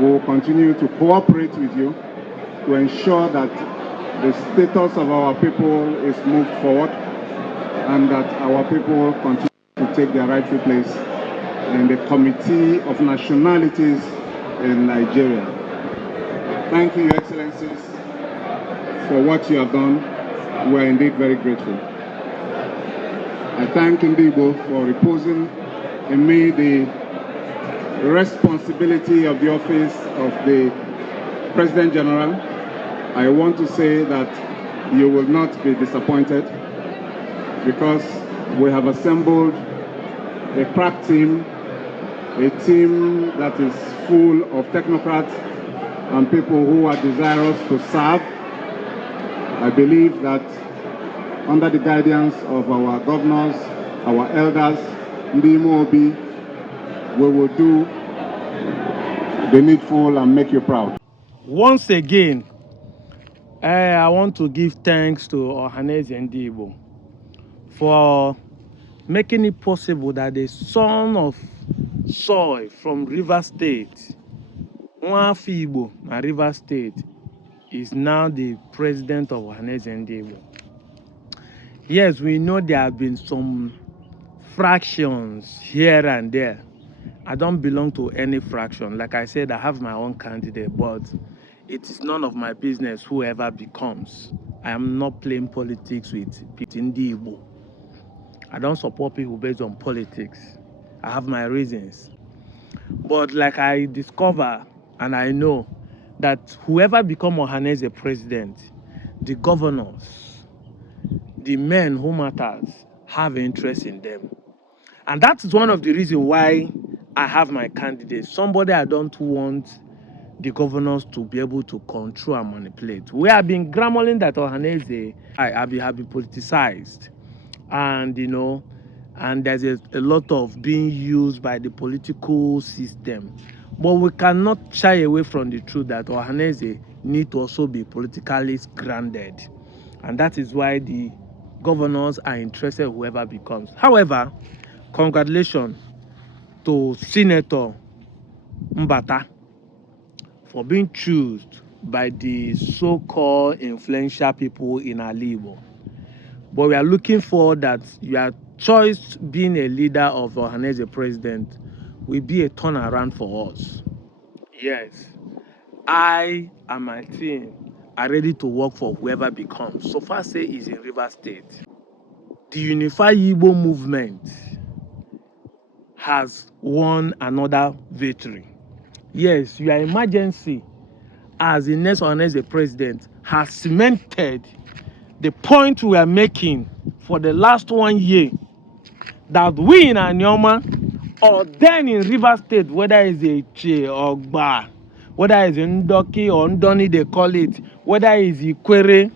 We will continue to cooperate with you to ensure that the status of our people is moved forward and that our people continue to take their rightful place in the Committee of Nationalities in Nigeria. Thank you, Your Excellencies, for what you have done. We are indeed very grateful. I thank Igbo for reposing in me the responsibility of the office of the President General. I want to say that you will not be disappointed because we have assembled a crack team, a team that is full of technocrats and people who are desirous to serve. I believe that under the guidance of our governors, our elders, Ndimo Obi, we will do the needful and make you proud. Once again, I want to give thanks to Ohaneze and Igbo for making it possible that the son of soil from River State, Nwafi Igbo, River State, is now the president of Ohaneze and Igbo. Yes, we know there have been some fractions here and there. I don't belong to any fraction. Like I said, I have my own candidate, but it is none of my business whoever becomes. I am not playing politics with people in the Igbo. I don't support people based on politics. I have my reasons. But like I discover and I know that whoever become Ohaneze president, the governors, the men who matters have interest in them. And that is one of the reasons why I have my candidate. Somebody I don't want the governors to be able to control and manipulate. We have been grumbling that Ohaneze have been politicized. And, you know, and there's a lot of being used by the political system. But we cannot shy away from the truth that Ohaneze need to also be politically grounded. And that is why the governors are interested in whoever becomes. However, congratulations to Senator Mbata for being chosen by the so-called influential people in Igbo. But we are looking for that your choice being a leader of Ohaneze president will be a turnaround for us. Yes, I and my team are ready to work for whoever becomes. So far say is in River State. The Unified Igbo movement has won another victory. Yes, your emergency as the next Ohaneze president has cemented the point we are making for the last 1 year that we in Anioma or then in River State, whether it's a Che or Gba, whether it's in Ndoki or Ndoni they call it, whether it's Ikwere,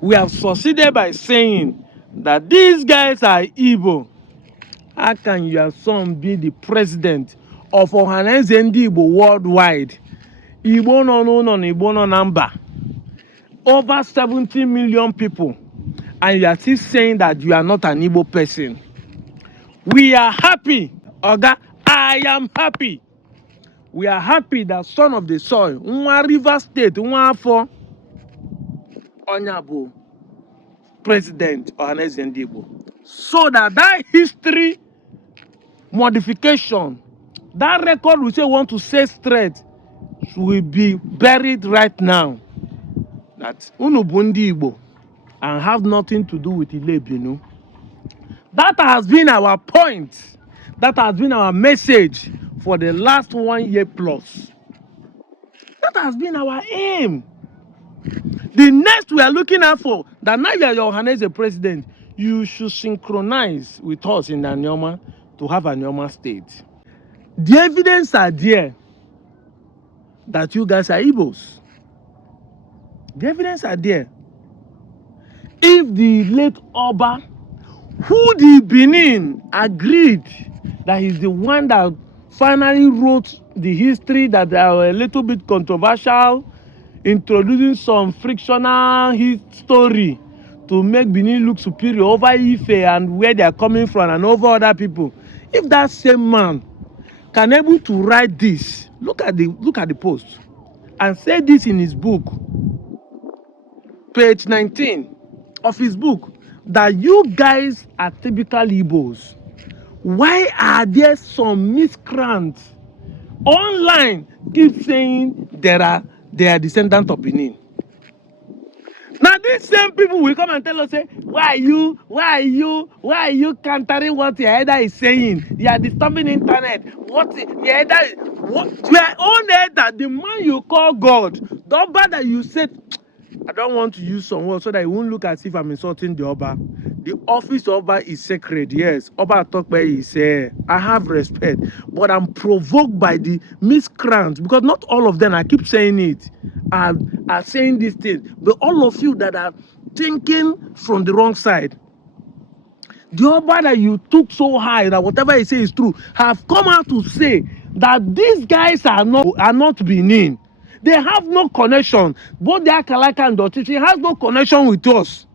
we have succeeded by saying that these guys are Igbo. How can your son be the president of Ohaneze Ndi Igbo worldwide? Igbo no Igbo no number. Over 70 million people, and you are still saying that you are not an Igbo person. We are happy, Oga. I am happy. We are happy that son of the soil, Nwa River State, Nwafọ, Onyabo, president Ohaneze Ndi Igbo. So that history modification, that record we say want to say straight, will be buried right now. That unu bụ ndị Igbo and have nothing to do with Ilebinu. That has been our point. That has been our message for the last 1 year plus. That has been our aim. The next we are looking out for, that now you are your Ohaneze president, you should synchronize with us in Anioma to have Anioma state. The evidence are there that you guys are Igbos. The evidence are there. If the late Oba, who the Benin agreed that he's the one that finally wrote the history that are a little bit controversial, introducing some frictional story to make Benin look superior over Ife and where they are coming from and over other people. If that same man can able to write this Look at the post, and said this in his book, page 19 of his book, that you guys are typical Igbos. Why are there some miscreants online keep saying they are descendants of Benin? Now these same people will come and tell us, say, why are you countering what your elder is saying? You are disturbing internet. What your elder, what your own elder, the man you call God, the Oba that you said, I don't want to use some words so that it won't look as if I'm insulting the Oba. The office of Oba is sacred, yes. Oba Atokpe is, I have respect, but I'm provoked by the miscreants, because not all of them, I keep saying it, are saying this thing. But all of you that are thinking from the wrong side, the Oba that you took so high that whatever he says is true, have come out to say that these guys are not Benin. They have no connection. Both the Akalaka and Dotichi has no connection with us.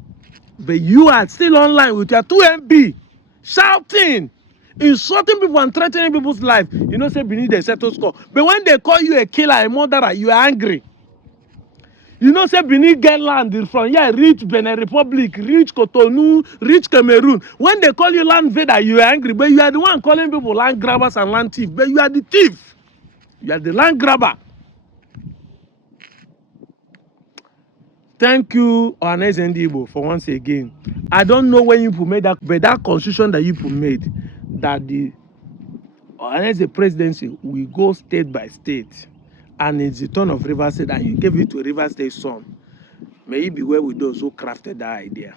But you are still online with your 2MB, shouting, insulting people and threatening people's life. You know, say Benin they settle score. But when they call you a killer, a murderer, you are angry. You know, say Benin get land from here, reach Benin Republic, reach Cotonou, reach Cameroon. When they call you land vader, you are angry. But you are the one calling people land grabbers and land thief. But you are the thief. You are the land grabber. Thank you, Ohanes and Igbo, for once again. I don't know when you made that, but that constitution that you made, that the Ohanes presidency will go state by state, and it's the turn of Rivers State, and you gave it to Rivers State son. May he be well with those who crafted that idea.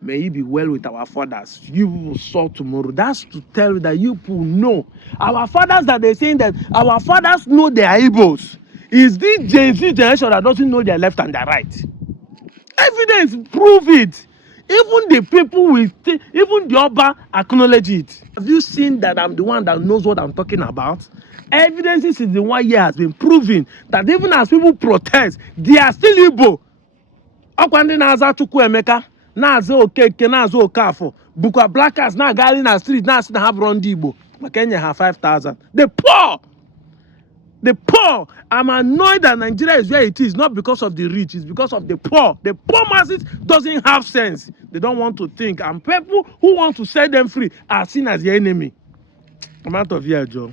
May he be well with our fathers. You will saw tomorrow. That's to tell you that you people know. Our fathers that they're saying that our fathers know they are Igbos. Is this Gen Z generation that doesn't know their left and their right? Evidence prove it. Even the people with, even the Oba acknowledge it. Have you seen that I'm the one that knows what I'm talking about? Evidence in the 1 year has been proving that even as people protest, they are still Igbo. Akwandi na-aza Chukwu Emeka, na-aza Okeke, na-aza Okafọ, bukwa blackers na-agagharị na street na-asị na ha bụrụ ndị Igbo maka enye ha 5,000. The poor. The poor. I'm annoyed that Nigeria is where it is, not because of the rich, it's because of the poor. The poor masses doesn't have sense. They don't want to think. And people who want to set them free are seen as the enemy. I'm out of here, Joe.